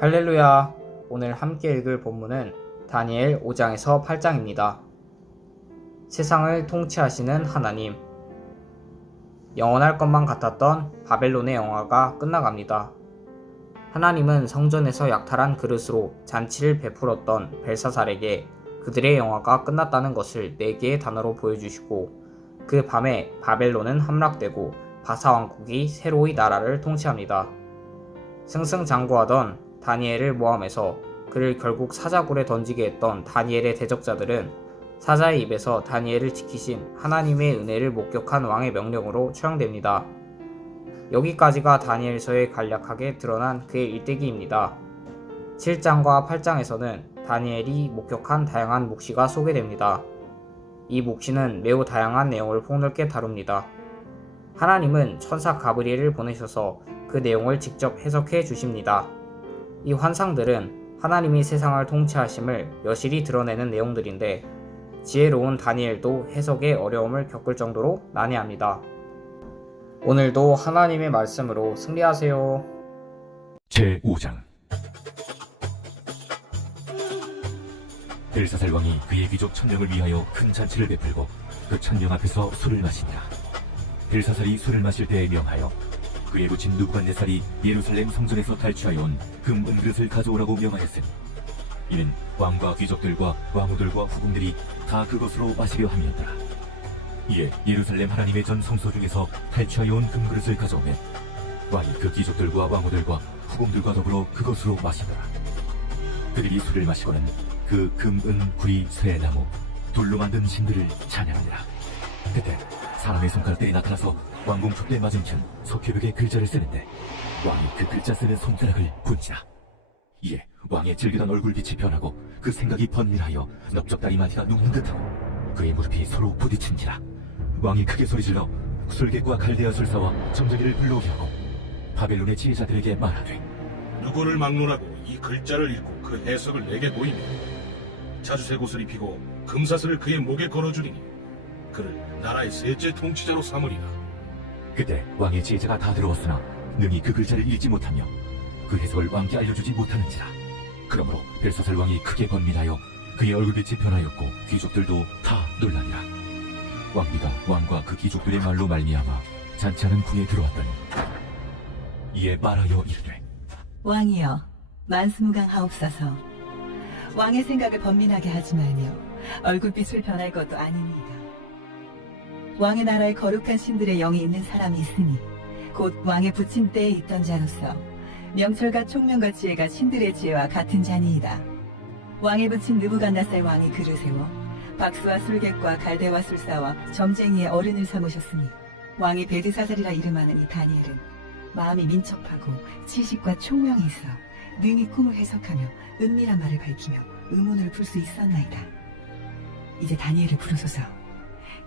할렐루야! 오늘 함께 읽을 본문은 다니엘 5장에서 8장입니다. 세상을 통치하시는 하나님. 영원할 것만 같았던 바벨론의 영화가 끝나갑니다. 하나님은 성전에서 약탈한 그릇으로 잔치를 베풀었던 벨사살에게 그들의 영화가 끝났다는 것을 4개의 단어로 보여주시고, 그 밤에 바벨론은 함락되고 바사왕국이 새로이 나라를 통치합니다. 승승장구하던 다니엘을 모함해서 그를 결국 사자굴에 던지게 했던 다니엘의 대적자들은 사자의 입에서 다니엘을 지키신 하나님의 은혜를 목격한 왕의 명령으로 처형됩니다. 여기까지가 다니엘서에 간략하게 드러난 그의 일대기입니다. 7장과 8장에서는 다니엘이 목격한 다양한 묵시가 소개됩니다. 이 묵시는 매우 다양한 내용을 폭넓게 다룹니다. 하나님은 천사 가브리엘을 보내셔서 그 내용을 직접 해석해 주십니다. 이 환상들은 하나님이 세상을 통치하심을 여실히 드러내는 내용들인데, 지혜로운 다니엘도 해석에 어려움을 겪을 정도로 난해합니다. 오늘도 하나님의 말씀으로 승리하세요. 제5장. 벨사살 왕이 그의 귀족 1000명을 위하여 큰 잔치를 베풀고 그 1000명 앞에서 술을 마시니라. 벨사살이 술을 마실 때에 명하여 그의 부친 느부갓네살이 예루살렘 성전에서 탈취하여 온 금 은그릇을 가져오라고 명하였으니, 이는 왕과 귀족들과 왕후들과 후궁들이 다 그것으로 마시려 함이었더라. 이에 예루살렘 하나님의 전 성소 중에서 탈취하여 온 금그릇을 가져오매 왕이 그 귀족들과 왕후들과 후궁들과 더불어 그것으로 마시더라. 그들이 술을 마시고는 그 금, 은, 구리, 쇠, 나무, 돌로 만든 신들을 찬양하니라. 그때 사람의 손가락들이 나타나서 왕궁 촛대 맞은편 석회벽에 글자를 쓰는데, 왕이 그 글자 쓰는 손가락을 분지라. 이에 왕의 질그던 얼굴빛이 변하고 그 생각이 번밀하여 넓적다리 마디가 눕는 듯하고 그의 무릎이 서로 부딪힌지라. 왕이 크게 소리질러 술객과 갈대아 술사와 점쟁이를 불러오게 하고 바벨론의 지혜자들에게 말하되, 누구를 막론하고 이 글자를 읽고 그 해석을 내게 보이며 자주색 옷을 입히고 금사슬을 그의 목에 걸어주리니 그를 나라의 셋째 통치자로 삼으리라. 그때 왕의 지혜자가 다 들어왔으나 능히 그 글자를 읽지 못하며 그 해석을 왕께 알려주지 못하는지라. 그러므로 벨사살 왕이 크게 번민하여 그의 얼굴빛이 변하였고 귀족들도 다 놀라니라. 왕비가 왕과 그 귀족들의 말로 말미암아 잔치하는 궁에 들어왔더니 이에 말하여 이르되, 왕이여, 만수무강하옵소서. 왕의 생각을 번민하게 하지 말며 얼굴빛을 변할 것도 아니니이다. 왕의 나라에 거룩한 신들의 영이 있는 사람이 있으니 곧 왕의 부침대에 있던 자로서 명철과 총명과 지혜가 신들의 지혜와 같은 자니이다. 왕의 부친 느부갓네살 왕이 그를 세워 박수와 술객과 갈대와 술사와 점쟁이의 어른을 삼으셨으니, 왕이 베드사살이라 이름하는 이 다니엘은 마음이 민첩하고 지식과 총명이 있어 능히 꿈을 해석하며 은밀한 말을 밝히며 의문을 풀 수 있었나이다. 이제 다니엘을 부르소서.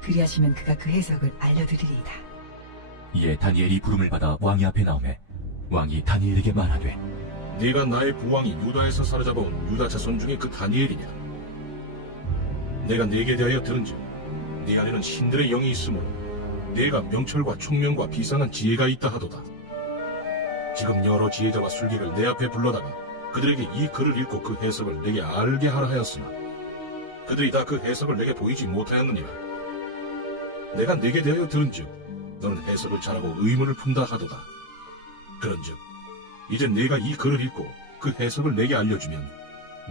그리하시면 그가 그 해석을 알려드리리이다. 이에 다니엘이 부름을 받아 왕의 앞에 나오매 왕이 다니엘에게 말하되, 네가 나의 부왕이 유다에서 사로잡아온 유다 자손 중에 그 다니엘이냐? 내가 네게 대하여 들은즉 네 안에는 신들의 영이 있으므로 네가 명철과 총명과 비상한 지혜가 있다 하도다. 지금 여러 지혜자와 술객을 내 앞에 불러다가 그들에게 이 글을 읽고 그 해석을 내게 알게 하라 하였으나 그들이 다 그 해석을 내게 보이지 못하였느니라. 내가 네게 대하여 들은즉 너는 해석을 잘하고 의문을 푼다 하도다. 그런즉 이제 네가 이 글을 읽고 그 해석을 내게 알려주면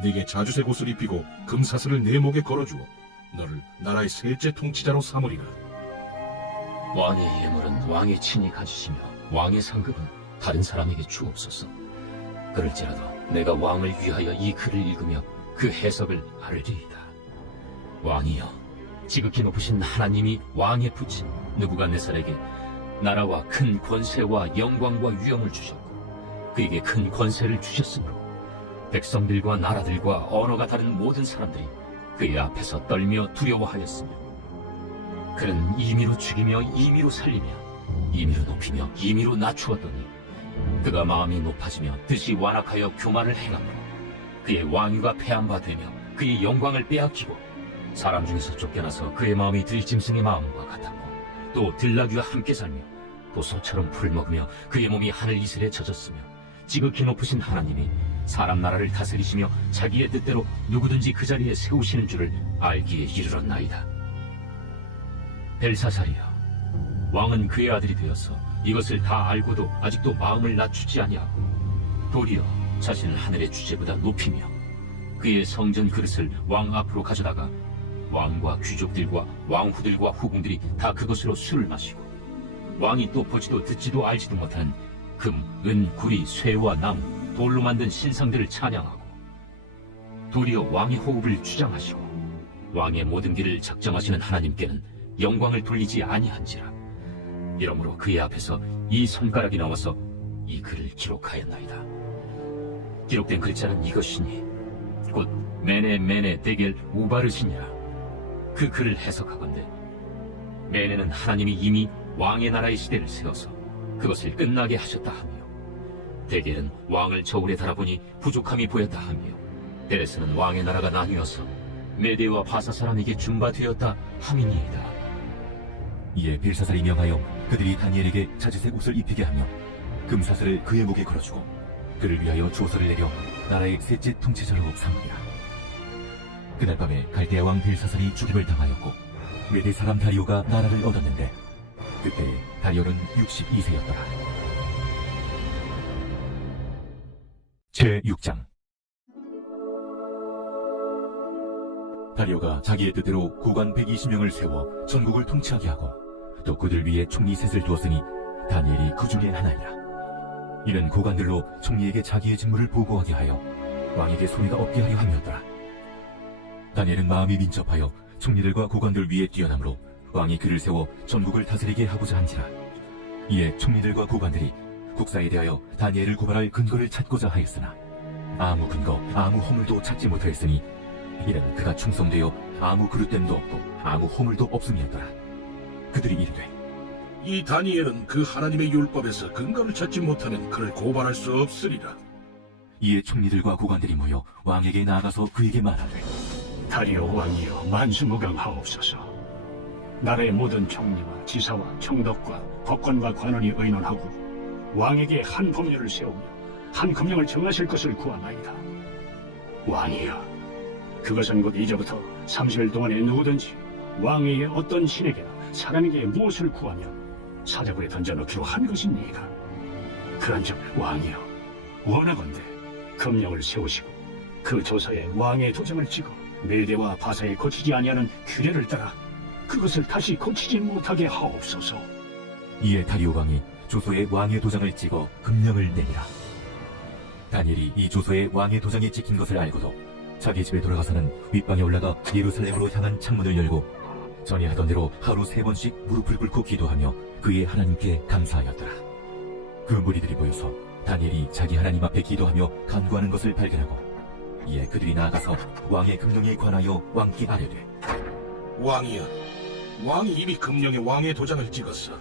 네게 자주색 옷을 입히고 금사슬을 내 목에 걸어주어 너를 나라의 셋째 통치자로 삼으리라. 왕의 예물은 왕이 친히 가지시며 왕의 상급은 다른 사람에게 주옵소서. 그럴지라도 내가 왕을 위하여 이 글을 읽으며 그 해석을 알리리이다. 왕이여, 지극히 높으신 하나님이 왕의 부친 느부갓네살에게 나라와 큰 권세와 영광과 위엄을 주셨고 그에게 큰 권세를 주셨으므로 백성들과 나라들과 언어가 다른 모든 사람들이 그의 앞에서 떨며 두려워하였으며, 그는 임의로 죽이며 임의로 살리며 임의로 높이며 임의로 낮추었더니 그가 마음이 높아지며 뜻이 완악하여 교만을 행함으로 그의 왕위가 패한 바 되며 그의 영광을 빼앗기고 사람 중에서 쫓겨나서 그의 마음이 들짐승의 마음과 같았고 또 들나귀와 함께 살며 또 소처럼 풀을 먹으며 그의 몸이 하늘 이슬에 젖었으며 지극히 높으신 하나님이 사람 나라를 다스리시며 자기의 뜻대로 누구든지 그 자리에 세우시는 줄을 알기에 이르렀나이다. 벨사살이여, 왕은 그의 아들이 되어서 이것을 다 알고도 아직도 마음을 낮추지 아니하고 도리어 자신을 하늘의 주제보다 높이며 그의 성전 그릇을 왕 앞으로 가져다가 왕과 귀족들과 왕후들과 후궁들이 다 그것으로 술을 마시고 왕이 또 보지도 듣지도 알지도 못한 금, 은, 구리, 쇠와 나무, 돌로 만든 신상들을 찬양하고 도리어 왕의 호흡을 주장하시고 왕의 모든 길을 작정하시는 하나님께는 영광을 돌리지 아니한지라. 이러므로 그의 앞에서 이 손가락이 나와서 이 글을 기록하였나이다. 기록된 글자는 이것이니 곧 메네 메네 데겔 우바르시니라. 그 글을 해석하건대 메네는 하나님이 이미 왕의 나라의 시대를 세워서 그것을 끝나게 하셨다 하며, 데겔은 왕을 저울에 달아보니 부족함이 보였다 하며, 데레스는 왕의 나라가 나뉘어서 메대와 바사 사람에게 준바되었다 함이니이다. 이에 벨사살이 명하여 그들이 다니엘에게 자주색 옷을 입히게 하며 금사슬을 그의 목에 걸어주고 그를 위하여 조서를 내려 나라의 셋째 통치자로 삼으니라. 그날 밤에 갈대아 왕 벨사살이 죽임을 당하였고 메대 사람 다리오가 나라를 얻었는데 그때 다리오는 62세였더라. 제6장. 다리오가 자기의 뜻대로 고관 120명을 세워 전국을 통치하게 하고 또 그들 위에 총리 셋을 두었으니 다니엘이 그 중에 하나이라. 이는 고관들로 총리에게 자기의 직무를 보고하게 하여 왕에게 손해가 없게 하려 함이었더라. 다니엘은 마음이 민첩하여 총리들과 고관들 위에 뛰어나므로 왕이 그를 세워 전국을 다스리게 하고자 한지라. 이에 총리들과 고관들이 국사에 대하여 다니엘을 고발할 근거를 찾고자 하였으나 아무 근거 아무 허물도 찾지 못하였으니 이는 그가 충성되어 아무 그릇됨도 없고 아무 허물도 없음이었더라. 그들이 이르되 이 다니엘은 그 하나님의 율법에서 근거를 찾지 못하면 그를 고발할 수 없으리라. 이에 총리들과 고관들이 모여 왕에게 나아가서 그에게 말하되 다리오 왕이여 만수무강하옵소서. 나라의 모든 총리와 지사와 총독과 법관과 관원이 의논하고 왕에게 한 법률을 세우며 한 금령을 정하실 것을 구하나이다. 왕이여, 그것은 곧 이제부터 30일 동안에 누구든지 왕에게 어떤 신에게나 사람에게 무엇을 구하면 사자굴에 던져넣기로 한 것입니다. 그런즉 왕이여, 원하건대 금령을 세우시고 그 조서에 왕의 도장을 찍어 메대와 바사에 고치지 아니하는 규례를 따라 그것을 다시 고치지 못하게 하옵소서. 이에 다리오 왕이 조서에 왕의 도장을 찍어 금령을 내리라. 다니엘이 이 조서에 왕의 도장이 찍힌 것을 알고도 자기 집에 돌아가서는 윗방에 올라가 예루살렘으로 향한 창문을 열고 전에 하던 대로 하루 3번씩 무릎을 꿇고 기도하며 그의 하나님께 감사하였더라. 그 무리들이 모여서 다니엘이 자기 하나님 앞에 기도하며 간구하는 것을 발견하고 이에 그들이 나아가서 왕의 금령에 관하여 왕께 아뢰되 왕이여, 왕이 이미 금령에 왕의 도장을 찍었어.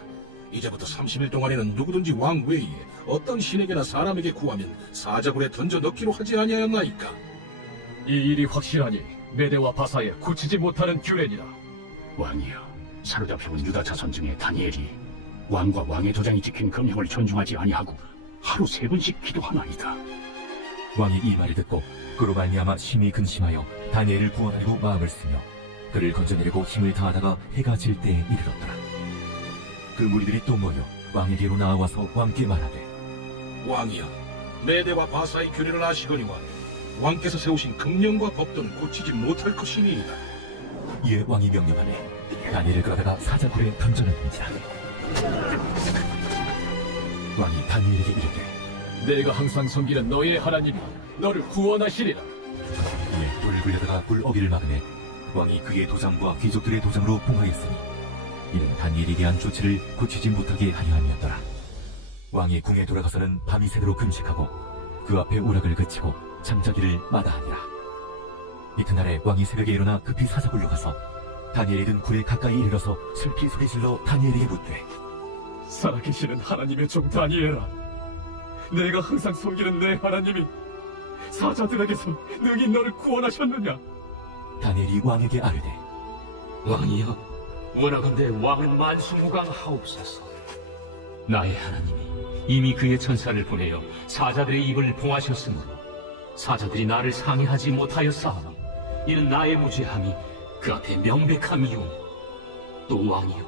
이제부터 30일 동안에는 누구든지 왕 외에 어떤 신에게나 사람에게 구하면 사자굴에 던져 넣기로 하지 아니하였나이까. 이 일이 확실하니 메대와 바사에 고치지 못하는 규례니라. 왕이여, 사로잡혀온 유다 자손 중에 다니엘이 왕과 왕의 도장이 찍힌 금령을 존중하지 아니하고 하루 3번씩 기도하나이다. 왕이 이 말을 듣고 그로 말미암아 심히 근심하여 다니엘을 구원하려고 마음을 쓰며 그를 건져내려고 힘을 다하다가 해가 질 때에 이르렀더라. 그 무리들이 또 모여 왕에게로 나와서 왕께 말하되 왕이여, 메대와 바사의 규례를 아시거니와 왕께서 세우신 금령과 법도는 고치지 못할 것이니이다. 이에 왕이 명령하되 다니엘을 끌어다가 사자굴에 던져넣는지라. 왕이 다니엘에게 이르되 내가 항상 섬기는 너의 하나님이 너를 구원하시리라. 이에 불을 굴려다가 불 어기를 막으매 왕이 그의 도장과 귀족들의 도장으로 봉하였으니 이는 다니엘에 대한 조치를 고치지 못하게 하려 함이었더라. 왕이 궁에 돌아가서는 밤이 새도록 금식하고 그 앞에 오락을 그치고 잠자기를 마다하니라. 이튿날에 왕이 새벽에 일어나 급히 사자굴로 가서 다니엘이 든 굴에 가까이 이르러서 슬피 소리질러 다니엘에게 묻되 살아계시는 하나님의 종 다니엘아, 내가 항상 섬기는 내 하나님이 사자들에게서 능히 너를 구원하셨느냐? 다니엘이 왕에게 아뢰되 왕이여, 원하건대 왕은 만수무강하옵소서. 나의 하나님이 이미 그의 천사를 보내어 사자들의 입을 봉하셨으므로 사자들이 나를 상의하지 못하였사오니 이는 나의 무죄함이 그 앞에 명백함이요. 또 왕이요,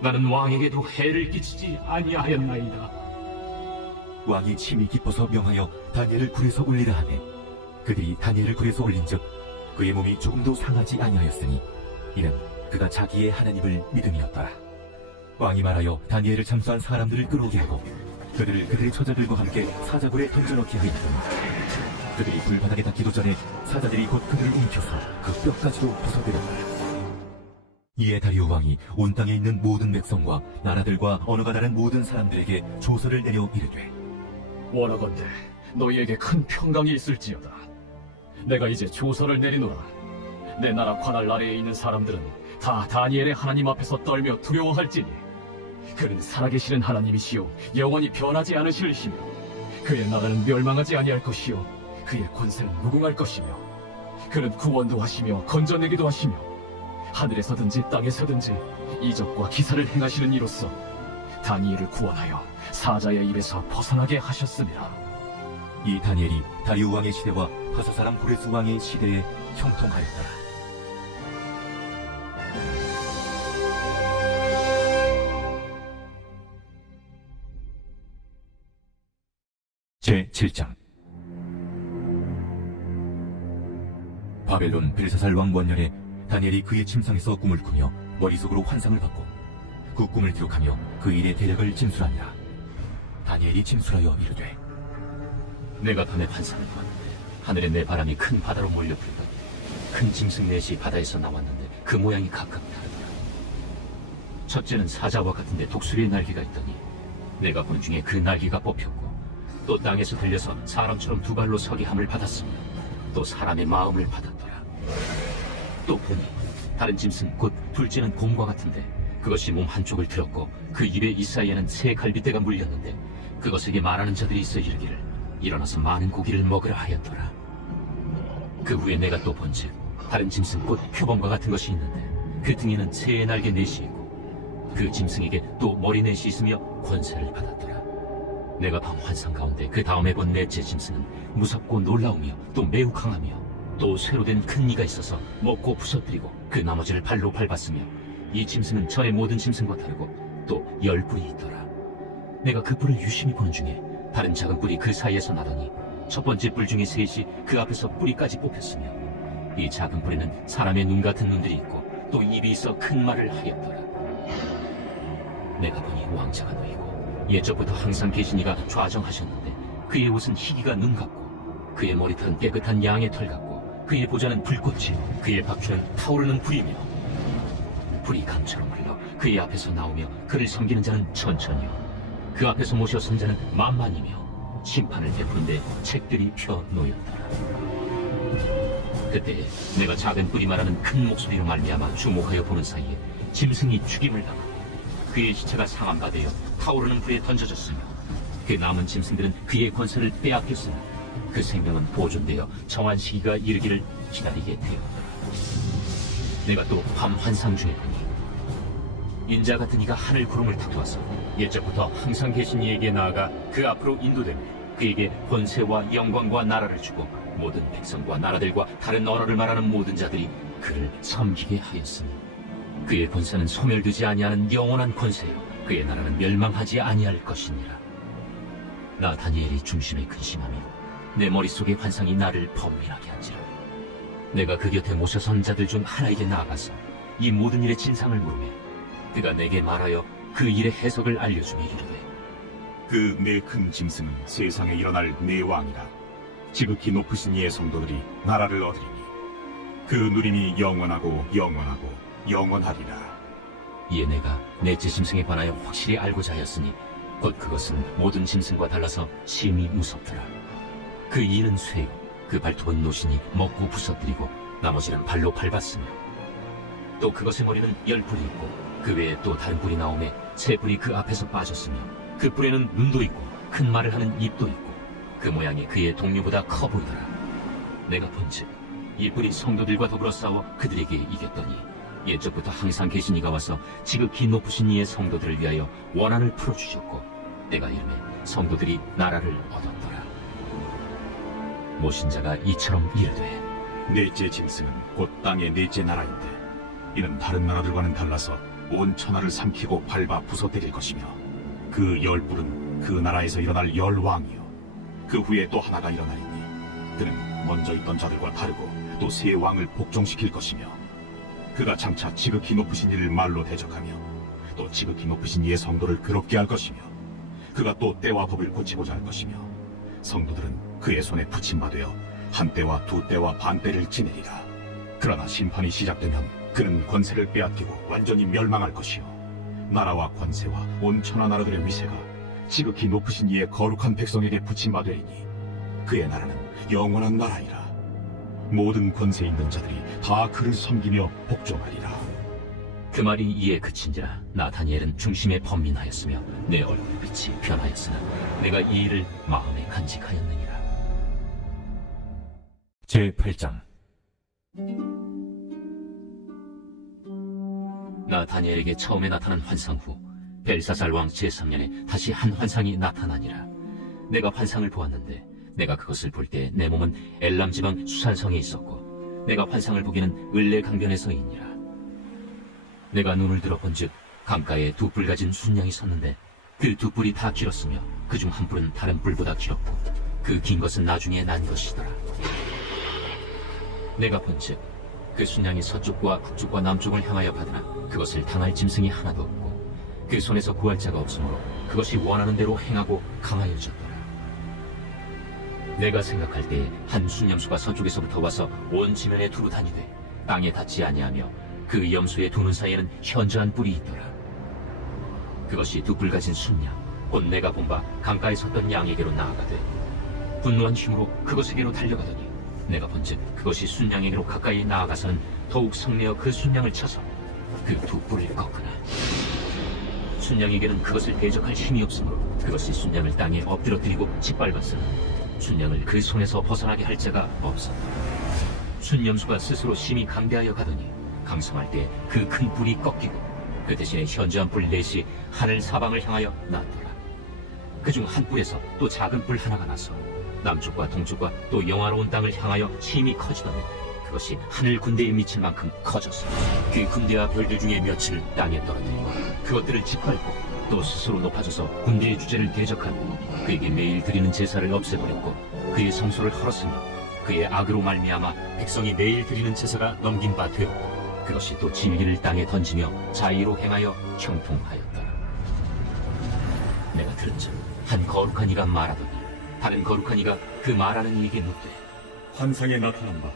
나는 왕에게도 해를 끼치지 아니하였나이다. 왕이 심히 기뻐서 명하여 다니엘을 굴에서 올리라 하매 그들이 다니엘을 굴에서 올린즉 그의 몸이 조금도 상하지 아니하였으니 이는 그가 자기의 하나님을 믿음이었더라. 왕이 말하여 다니엘을 참수한 사람들을 끌어오게 하고 그들을 그들의 처자들과 함께 사자굴에 던져넣게 하였더니 그들이 불바닥에 닿기도 전에 사자들이 곧 그들을 움켜서 그 뼈까지도 부숴버렸더라. 이에 다리오 왕이 온 땅에 있는 모든 백성과 나라들과 언어가 다른 모든 사람들에게 조서를 내려 이르되 원하건대 너희에게 큰 평강이 있을지어다. 내가 이제 조서를 내리노라. 내 나라 관할 아래에 있는 사람들은 다 다니엘의 하나님 앞에서 떨며 두려워할지니 그는 살아계시는 하나님이시요 영원히 변하지 않으실시며 그의 나라는 멸망하지 아니할 것이요 그의 권세는 무궁할 것이며 그는 구원도 하시며 건져내기도 하시며 하늘에서든지 땅에서든지 이적과 기사를 행하시는 이로써 다니엘을 구원하여 사자의 입에서 벗어나게 하셨습니다. 이 다니엘이 다리오 왕의 시대와 파사 사람 고레스 왕의 시대에 형통하였더라. 제7장 바벨론 벨사살 왕 원년에 다니엘이 그의 침상에서 꿈을 꾸며 머릿속으로 환상을 받고 그 꿈을 기록하며 그 일의 대략을 진술하니라. 다니엘이 진술하여 이르되 내가 밤에 환상을 보았는데 하늘에 내 바람이 큰 바다로 몰려들더니 큰 짐승 넷이 바다에서 나왔는데 그 모양이 각각 다르더라. 첫째는 사자와 같은데 독수리의 날개가 있더니 내가 본 중에 그 날개가 뽑혔고 또 땅에서 들려서 사람처럼 두 발로 서기 함을 받았으며 또 사람의 마음을 받았더라. 또 보니 다른 짐승 곧 둘째는 곰과 같은데 그것이 몸 한쪽을 들었고 그 입의 이사이에는 새 갈빗대가 물렸는데 그것에게 말하는 자들이 있어 이르기를 일어나서 많은 고기를 먹으라 하였더라. 그 후에 내가 또 본즉 다른 짐승 곧 표범과 같은 것이 있는데 그 등에는 새의 날개 넷이 있고 그 짐승에게 또 머리 넷이 있으며 권세를 받았더라. 내가 밤 환상 가운데 그 다음에 본 넷째 짐승은 무섭고 놀라우며 또 매우 강하며 또 쇠로 된 큰 이가 있어서 먹고 부서뜨리고 그 나머지를 발로 밟았으며 이 짐승은 전의 모든 짐승과 다르고 또 10뿔이 있더라. 내가 그 뿔을 유심히 보는 중에 다른 작은 뿔이 그 사이에서 나더니 첫 번째 뿔 중에 셋이 그 앞에서 뿌리까지 뽑혔으며 이 작은 뿔에는 사람의 눈 같은 눈들이 있고 또 입이 있어 큰 말을 하였더라. 내가 보니 왕자가 놓이고 예적부터 항상 계신 이가 좌정하셨는데 그의 옷은 희기가 눈 같고 그의 머리털은 깨끗한 양의 털 같고 그의 보좌는 불꽃이요 그의 바퀴는 타오르는 불이며 불이 강처럼 흘러 그의 앞에서 나오며 그를 섬기는 자는 천천히요 그 앞에서 모셔 선 자는 만만이며 심판을 베푸는데 책들이 펴 놓였더라. 그때 내가 작은 뿔이 말하는 큰 목소리로 말미암아 주목하여 보는 사이에 짐승이 죽임을 당하고 그의 시체가 상함받되어 타오르는 불에 던져졌으며 그 남은 짐승들은 그의 권세를 빼앗겼으나 그 생명은 보존되어 정한 시기가 이르기를 기다리게 되었더라. 내가 또 밤 환상 중에 보니 인자 같은 이가 하늘 구름을 타고 와서 옛적부터 항상 계신 이에게 나아가 그 앞으로 인도되며 그에게 권세와 영광과 나라를 주고 모든 백성과 나라들과 다른 언어를 말하는 모든 자들이 그를 섬기게 하였으니 그의 권세는 소멸되지 아니하는 영원한 권세요 그의 나라는 멸망하지 아니할 것이니라. 나 다니엘이 중심에 근심하며 내 머릿속의 환상이 나를 범민하게 한지라. 내가 그 곁에 모셔 선 자들 중 하나에게 나아가서 이 모든 일의 진상을 물으매 그가 내게 말하여 그 일의 해석을 알려주며 이르되 그 네 큰 짐승은 세상에 일어날 네 왕이라. 지극히 높으신 이의 성도들이 나라를 얻으리니 그 누림이 영원하고 영원하고 영원하리라. 이에 내가 넷째 짐승에 관하여 확실히 알고자 하였으니 곧 그것은 모든 짐승과 달라서 심히 무섭더라. 그 이는 쇠요 그 발톱은 노신이 먹고 부서뜨리고 나머지는 발로 밟았으며 또 그것의 머리는 10뿔이 있고 그 외에 또 다른 뿔이 나오매 새 뿔이 그 앞에서 빠졌으며 그 뿔에는 눈도 있고 큰 말을 하는 입도 있고 그 모양이 그의 동료보다 커 보이더라. 내가 본즉 이 뿔이 성도들과 더불어 싸워 그들에게 이겼더니 옛적부터 항상 계신 이가 와서 지극히 높으신 이의 성도들을 위하여 원한을 풀어주셨고 내가 이름에 성도들이 나라를 얻었더라. 모신자가 이처럼 이르되 넷째 짐승은 곧 땅의 넷째 나라인데 이는 다른 나라들과는 달라서 온 천하를 삼키고 밟아 부서뜨릴 것이며 그 열불은 그 나라에서 일어날 열왕이요 그 후에 또 하나가 일어나리니 그는 먼저 있던 자들과 다르고 또 새 왕을 복종시킬 것이며 그가 장차 지극히 높으신 이를 말로 대적하며 또 지극히 높으신 이의 성도를 괴롭게 할 것이며 그가 또 때와 법을 고치고자 할 것이며 성도들은 그의 손에 붙임받되어 한 때와 두 때와 반 때를 지내리라. 그러나 심판이 시작되면 그는 권세를 빼앗기고 완전히 멸망할 것이요 나라와 권세와 온 천하 나라들의 위세가 지극히 높으신 이의 거룩한 백성에게 붙임받되리니 그의 나라는 영원한 나라이라. 모든 권세 있는 자들이 다 그를 섬기며 복종하리라. 그 말이 이에 그친지라 나 다니엘은 중심에 번민하였으며 내 얼굴 빛이 변하였으나 내가 이 일을 마음에 간직하였느니라. 제8장. 나 다니엘에게 처음에 나타난 환상 후 벨사살 왕 제3년에 다시 한 환상이 나타나니라. 내가 환상을 보았는데 내가 그것을 볼 때 내 몸은 엘람 지방 수산성에 있었고 내가 환상을 보기는 을레 강변에서이니라. 내가 눈을 들어본즉 강가에 두 뿔 가진 순양이 섰는데 그 두 뿔이 다 길었으며 그중 한 뿔은 다른 뿔보다 길었고 그 긴 것은 나중에 난 것이더라. 내가 본즉 그 순양이 서쪽과 북쪽과 남쪽을 향하여 가더나 그것을 당할 짐승이 하나도 없고 그 손에서 구할 자가 없으므로 그것이 원하는 대로 행하고 강하여졌더라. 내가 생각할 때 한 순염수가 서쪽에서부터 와서 온 지면에 두루 다니되 땅에 닿지 아니하며 그 염소의 두 눈 사이에는 현저한 뿔이 있더라. 그것이 두 뿔 가진 순양 곧 내가 본 바 강가에 섰던 양에게로 나아가되 분노한 힘으로 그것에게로 달려가더니 내가 본즉 그것이 순양에게로 가까이 나아가서는 더욱 성내어 그 순양을 쳐서 그 두 뿔을 꺾으나 순양에게는 그것을 대적할 힘이 없으므로 그것이 순양을 땅에 엎드러뜨리고 짓밟았으나 순양을 그 손에서 벗어나게 할 자가 없었다. 순염수가 스스로 심히 강대하여 가더니 강성할 때 그 큰 뿔이 꺾이고 그 대신에 현저한 뿔 넷이 하늘 사방을 향하여 났더라. 그중 한 뿔에서 또 작은 뿔 하나가 나서 남쪽과 동쪽과 또 영화로운 땅을 향하여 심히 커지더니 그것이 하늘 군대에 미칠 만큼 커졌어. 그 군대와 별들 중에 며칠을 땅에 떨어뜨리고 그것들을 짓밟고 또 스스로 높아져서 군대의 주제를 대적하며 그에게 매일 드리는 제사를 없애버렸고 그의 성소를 헐었으며 그의 악으로 말미암아 백성이 매일 드리는 제사가 넘긴 바 되었고 그것이 또 진리를 땅에 던지며 자의로 행하여 형통하였더라. 내가 들은즉 한 거룩한 이가 말하더니 다른 거룩한 이가 그 말하는 이에게 묻되 환상에 나타난 바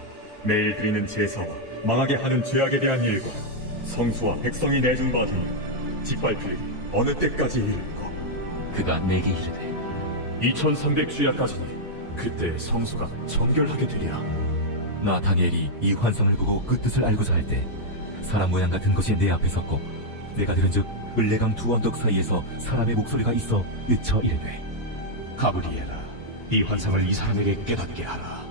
매일 드리는 제사와 망하게 하는 죄악에 대한 일과 성수와 백성이 내준 바 등을 짓밟힐 어느 때까지 이를까? 그가 내게 이르되 2300주야까지니 그때 성수가 정결하게 되리라. 나 다니엘이 이 환상을 보고 그 뜻을 알고자 할 때 사람 모양 같은 것이 내 앞에 섰고 내가 들은즉 을레강 두 언덕 사이에서 사람의 목소리가 있어 외쳐 이르되 가브리엘아, 이 환상을 이 사람에게 깨닫게 하라.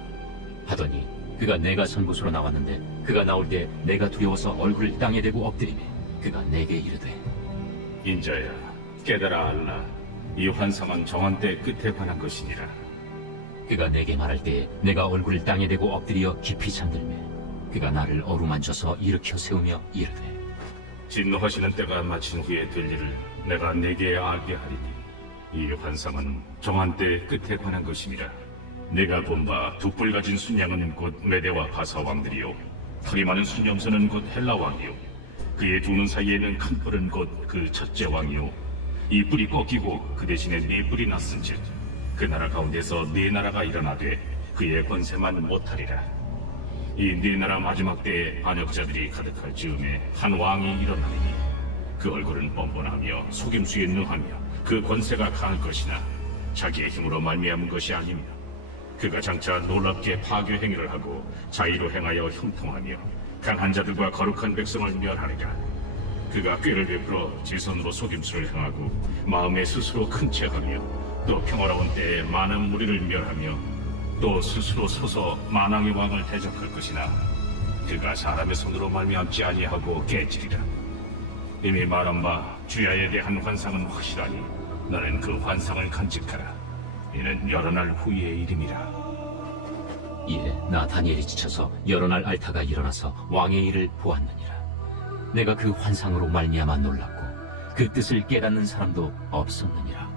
하더니 그가 내가 선부소로 나왔는데 그가 나올 때 내가 두려워서 얼굴을 땅에 대고 엎드리매 그가 내게 이르되 인자야, 깨달아 알라. 이 환상은 정한 때 끝에 관한 것이니라. 그가 내게 말할 때 내가 얼굴을 땅에 대고 엎드려 깊이 잠들매 그가 나를 어루만져서 일으켜 세우며 이르되 진노하시는 때가 마친 후에 될 일을 내가 내게 알게 하리니 이 환상은 정한 때 끝에 관한 것이니라. 내가 본 바 두 뿔 가진 순양은 곧 메대와 바사 왕들이요 털이 많은 순염소는 곧 헬라 왕이요 그의 두 눈 사이에는 큰 뿔은 곧 그 첫째 왕이요 이 뿔이 꺾이고 그 대신에 네 뿔이 났은즉 그 나라 가운데서 네 나라가 일어나되 그의 권세만 못하리라. 이 네 나라 마지막 때에 반역자들이 가득할 즈음에 한 왕이 일어나리니 그 얼굴은 뻔뻔하며 속임수에 능하며 그 권세가 강할 것이나 자기의 힘으로 말미암은 것이 아니며 그가 장차 놀랍게 파괴 행위를 하고 자의로 행하여 형통하며 강한 자들과 거룩한 백성을 멸하리라. 그가 꾀를 베풀어 제 손으로 속임수를 행하고 마음에 스스로 큰 체하며 또 평화로운 때에 많은 무리를 멸하며 또 스스로 서서 만왕의 왕을 대적할 것이나 그가 사람의 손으로 말미암지 아니하고 깨지리라. 이미 말한 바 주야에 대한 환상은 확실하니 너는 그 환상을 간직하라. 이는 여러 날 후의 일임이라. 이에 나 다니엘이 지쳐서 여러 날 앓다가 일어나서 왕의 일을 보았느니라. 내가 그 환상으로 말미암아 놀랐고 그 뜻을 깨닫는 사람도 없었느니라.